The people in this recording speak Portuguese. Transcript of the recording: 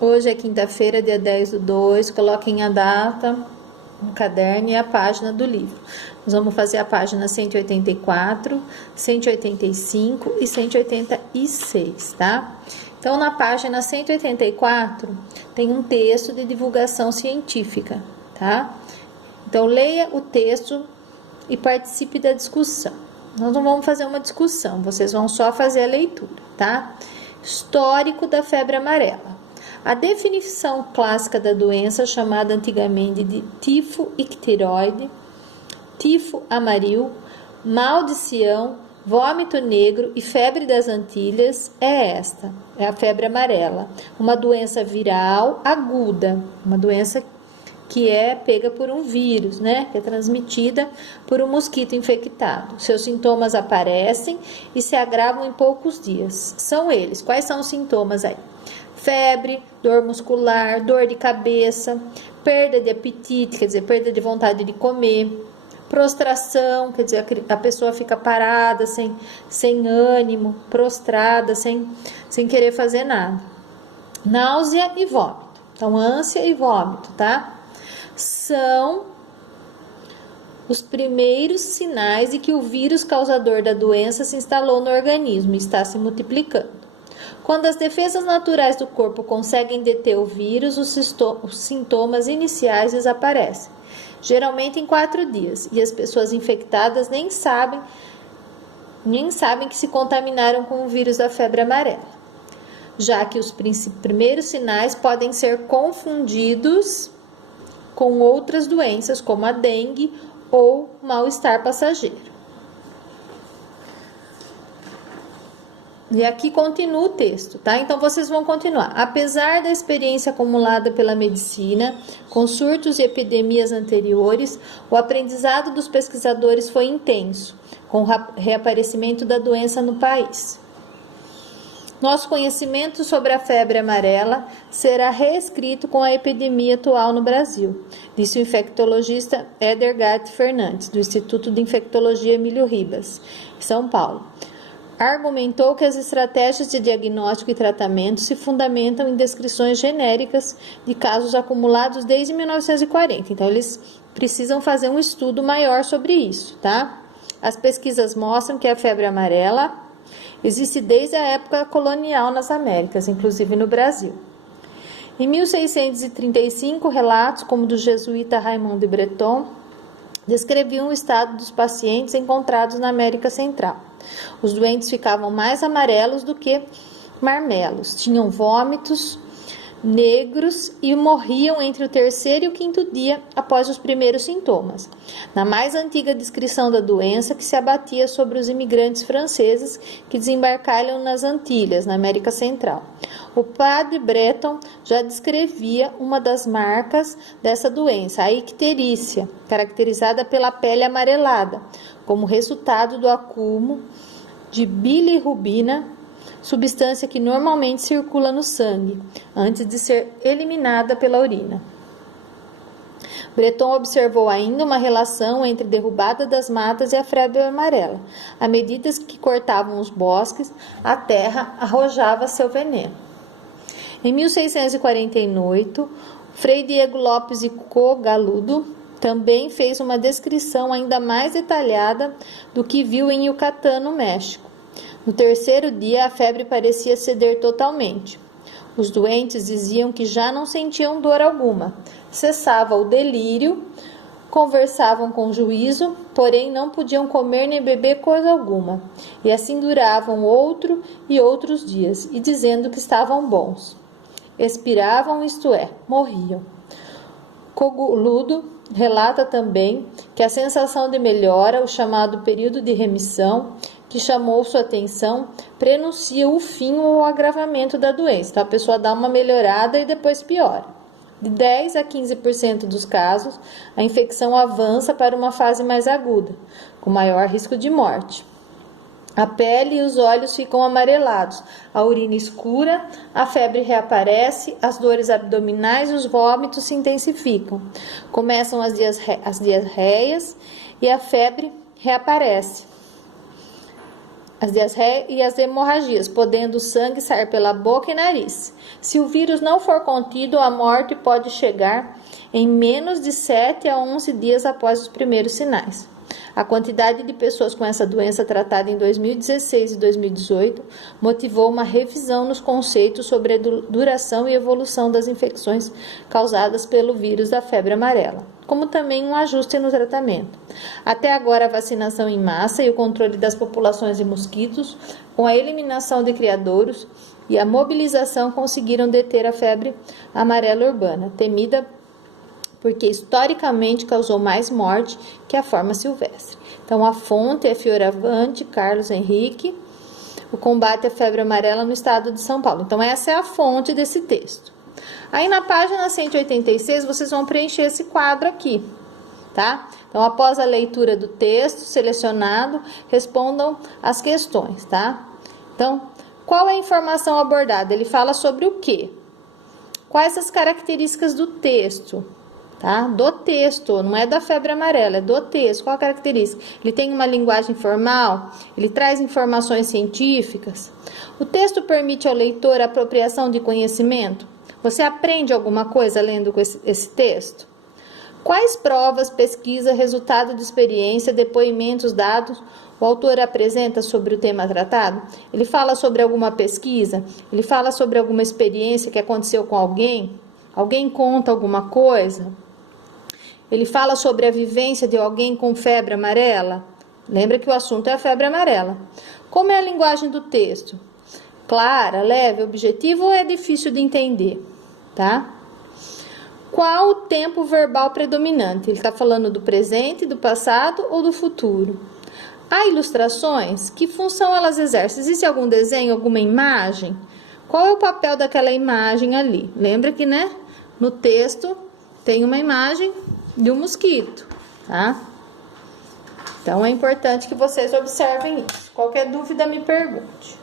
Hoje é quinta-feira, dia 10/2, coloquem a data no caderno e a página do livro. Nós vamos fazer a página 184, 185 e 186, tá? Então, na página 184, tem um texto de divulgação científica, tá? Então, leia o texto e participe da discussão. Nós não vamos fazer uma discussão, vocês vão só fazer a leitura, tá? Histórico da febre amarela. A definição clássica da doença, chamada antigamente de tifo icteroide, tifo amaril, mal de Sião, vômito negro e febre das Antilhas é esta, é a febre amarela, uma doença viral aguda, uma doença que é pega por um vírus, né? Que é transmitida por um mosquito infectado. Seus sintomas aparecem e se agravam em poucos dias. São eles. Quais são os sintomas aí? Febre, dor muscular, dor de cabeça, perda de apetite, quer dizer, perda de vontade de comer, prostração, quer dizer, a pessoa fica parada, sem ânimo, prostrada, sem querer fazer nada. Náusea e vômito. Então, ânsia e vômito, tá? São os primeiros sinais de que o vírus causador da doença se instalou no organismo e está se multiplicando. Quando as defesas naturais do corpo conseguem deter o vírus, os sintomas iniciais desaparecem, geralmente em 4 dias, e as pessoas infectadas nem sabem que se contaminaram com o vírus da febre amarela, já que os primeiros sinais podem ser confundidos com outras doenças, como a dengue ou mal-estar passageiro. E aqui continua o texto, tá? Então, vocês vão continuar. Apesar da experiência acumulada pela medicina, com surtos e epidemias anteriores, o aprendizado dos pesquisadores foi intenso, com o reaparecimento da doença no país. Nosso conhecimento sobre a febre amarela será reescrito com a epidemia atual no Brasil, disse o infectologista Edergard Fernandes, do Instituto de Infectologia Emílio Ribas, São Paulo. Argumentou que as estratégias de diagnóstico e tratamento se fundamentam em descrições genéricas de casos acumulados desde 1940. Então, eles precisam fazer um estudo maior sobre isso, tá? As pesquisas mostram que a febre amarela existe desde a época colonial nas Américas, inclusive no Brasil. Em 1635, relatos como o do jesuíta Raymond de Breton descreviam o estado dos pacientes encontrados na América Central. Os doentes ficavam mais amarelos do que marmelos, tinham vômitos negros e morriam entre o 3º e o 5º dia após os primeiros sintomas. Na mais antiga descrição da doença, que se abatia sobre os imigrantes franceses que desembarcaram nas Antilhas, na América Central. O padre Breton já descrevia uma das marcas dessa doença, a icterícia, caracterizada pela pele amarelada, como resultado do acúmulo de bilirrubina, substância que normalmente circula no sangue, antes de ser eliminada pela urina. Breton observou ainda uma relação entre a derrubada das matas e a febre amarela. À medida que cortavam os bosques, a terra arrojava seu veneno. Em 1648, Frei Diego Lopes e Cogaludo também fez uma descrição ainda mais detalhada do que viu em Yucatán, no México. No 3º dia, a febre parecia ceder totalmente. Os doentes diziam que já não sentiam dor alguma. Cessava o delírio, conversavam com juízo, porém não podiam comer nem beber coisa alguma. E assim duravam outro e outros dias, e dizendo que estavam bons. Expiravam, isto é, morriam. Cogaludo relata também que a sensação de melhora, o chamado período de remissão, que chamou sua atenção, prenuncia o fim ou o agravamento da doença. Então, a pessoa dá uma melhorada e depois piora. De 10 a 15% dos casos, a infecção avança para uma fase mais aguda, com maior risco de morte. A pele e os olhos ficam amarelados, a urina escura, a febre reaparece, as dores abdominais e os vômitos se intensificam. Começam as diarreias e a febre reaparece. as diarreias e as hemorragias, podendo o sangue sair pela boca e nariz. Se o vírus não for contido, a morte pode chegar em menos de 7 a 11 dias após os primeiros sinais. A quantidade de pessoas com essa doença tratada em 2016 e 2018 motivou uma revisão nos conceitos sobre a duração e evolução das infecções causadas pelo vírus da febre amarela, como também um ajuste no tratamento. Até agora, a vacinação em massa e o controle das populações de mosquitos, com a eliminação de criadouros e a mobilização, conseguiram deter a febre amarela urbana, temida porque historicamente causou mais morte que a forma silvestre. Então, a fonte é Fioravante, Carlos Henrique, o combate à febre amarela no estado de São Paulo. Então, essa é a fonte desse texto. Aí, na página 186, vocês vão preencher esse quadro aqui, tá? Então, após a leitura do texto selecionado, respondam as questões, tá? Então, qual é a informação abordada? Ele fala sobre o quê? Quais as características do texto? Tá? Do texto, não é da febre amarela, é do texto. Qual a característica? Ele tem uma linguagem formal, ele traz informações científicas. O texto permite ao leitor a apropriação de conhecimento? Você aprende alguma coisa lendo esse texto? Quais provas, pesquisa, resultado de experiência, depoimentos dados o autor apresenta sobre o tema tratado? Ele fala sobre alguma pesquisa? Ele fala sobre alguma experiência que aconteceu com alguém? Alguém conta alguma coisa? Ele fala sobre a vivência de alguém com febre amarela? Lembra que o assunto é a febre amarela. Como é a linguagem do texto? Clara, leve, objetiva ou é difícil de entender? Tá? Qual o tempo verbal predominante? Ele está falando do presente, do passado ou do futuro? Há ilustrações? Que função elas exercem? Existe algum desenho, alguma imagem? Qual é o papel daquela imagem ali? Lembra que, né, no texto tem uma imagem de um mosquito, tá? Então, é importante que vocês observem isso. Qualquer dúvida, me pergunte.